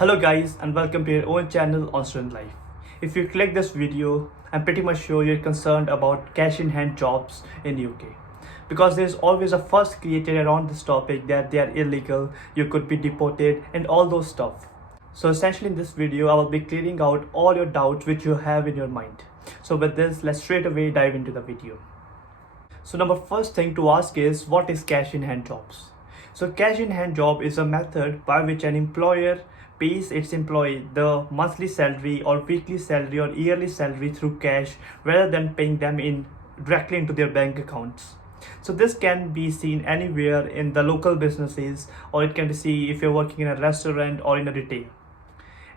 Hello guys and welcome to your own channel on Student Life. If you click this video, I'm pretty much sure you're concerned about cash in hand jobs in UK. Because there's always a fuss created around this topic that they are illegal, you could be deported and all those stuff. So essentially in this video, I will be clearing out all your doubts which you have in your mind. So with this, let's straight away dive into the video. So number first thing to ask is, what is cash in hand jobs? So cash in hand job is a method by which an employer pays its employee the monthly salary or weekly salary or yearly salary through cash rather than paying them in directly into their bank accounts. So this can be seen anywhere in the local businesses, or it can be seen if you're working in a restaurant or in a retail.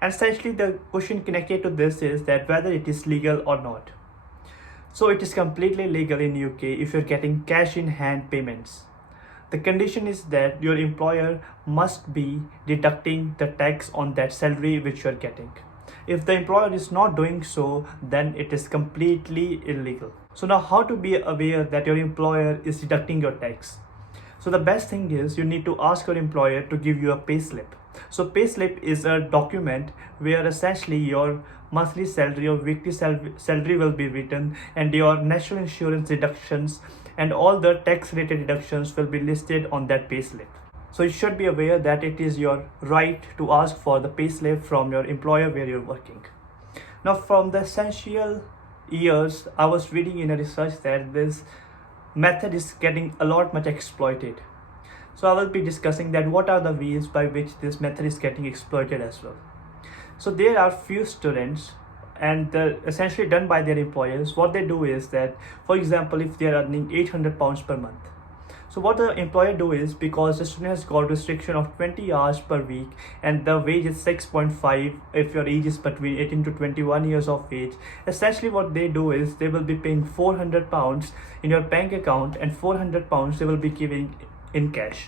And essentially the question connected to this is that whether it is legal or not. So it is completely legal in UK if you're getting cash in hand payments. The condition is that your employer must be deducting the tax on that salary which you are getting. If the employer is not doing so, then it is completely illegal. So now how to be aware that your employer is deducting your tax? So the best thing is you need to ask your employer to give you a payslip. So payslip is a document where essentially your monthly salary or weekly salary will be written, and your national insurance deductions and all the tax related deductions will be listed on that payslip. So you should be aware that it is your right to ask for the payslip from your employer where you're working. Now from the essential years, I was reading in a research that this method is getting a lot much exploited. So I will be discussing that what are the ways by which this method is getting exploited as well. So there are few students, and they're essentially done by their employers. What they do is that, for example, if they are earning £800 per month, so what the employer do is, because the student has got restriction of 20 hours per week and the wage is 6.5 if your age is between 18 to 21 years of age, essentially what they do is they will be paying £400 in your bank account, and £400 they will be giving in cash,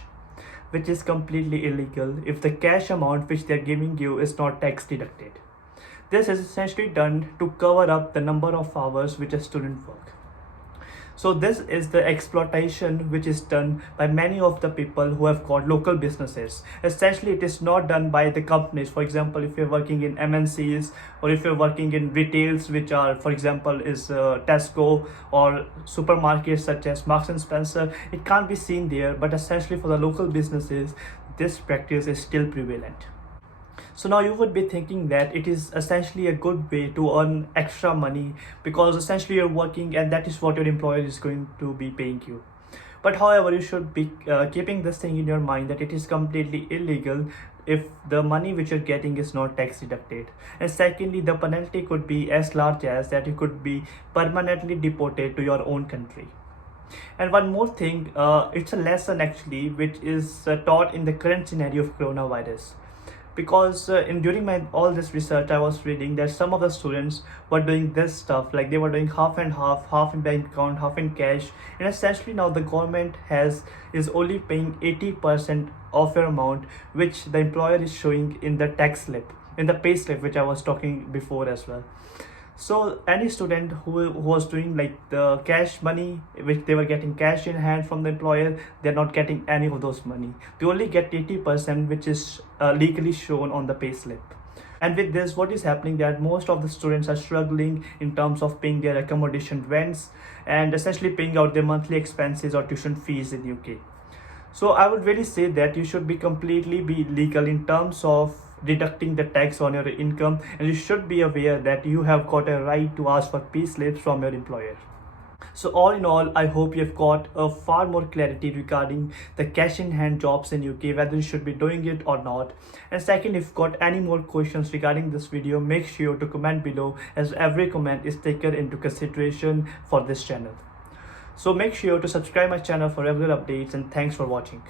which is completely illegal if the cash amount which they are giving you is not tax deducted. This is essentially done to cover up the number of hours which a student work. So this is the exploitation which is done by many of the people who have got local businesses. Essentially it is not done by the companies. For example, if you're working in MNCs or if you're working in retails, which are, for example, is Tesco or supermarkets such as Marks and Spencer, it can't be seen there, but essentially for the local businesses this practice is still prevalent. So now you would be thinking that it is essentially a good way to earn extra money, because essentially you're working and that is what your employer is going to be paying you. But however, you should be keeping this thing in your mind that it is completely illegal if the money which you're getting is not tax deducted. And secondly, the penalty could be as large as that you could be permanently deported to your own country. And one more thing, it's a lesson actually which is taught in the current scenario of coronavirus. Because during my all this research, I was reading that some of the students were doing this stuff, like they were doing half and half in bank account, half in cash, and essentially now the government is only paying 80% of your amount which the employer is showing in the tax slip, in the pay slip, which I was talking before as well. So any student who was doing like the cash money, which they were getting cash in hand from the employer, they're not getting any of those money. They only get 80%, which is legally shown on the pay slip. And with this, what is happening that most of the students are struggling in terms of paying their accommodation rents and essentially paying out their monthly expenses or tuition fees in UK. So I would really say that you should be completely legal in terms of deducting the tax on your income, and you should be aware that you have got a right to ask for pay slips from your employer. So all in all, I hope you've got a far more clarity regarding the cash in hand jobs in UK, whether you should be doing it or not. And second, if you've got any more questions regarding this video, make sure to comment below, as every comment is taken into consideration for this channel. So make sure to subscribe my channel for regular updates, and thanks for watching.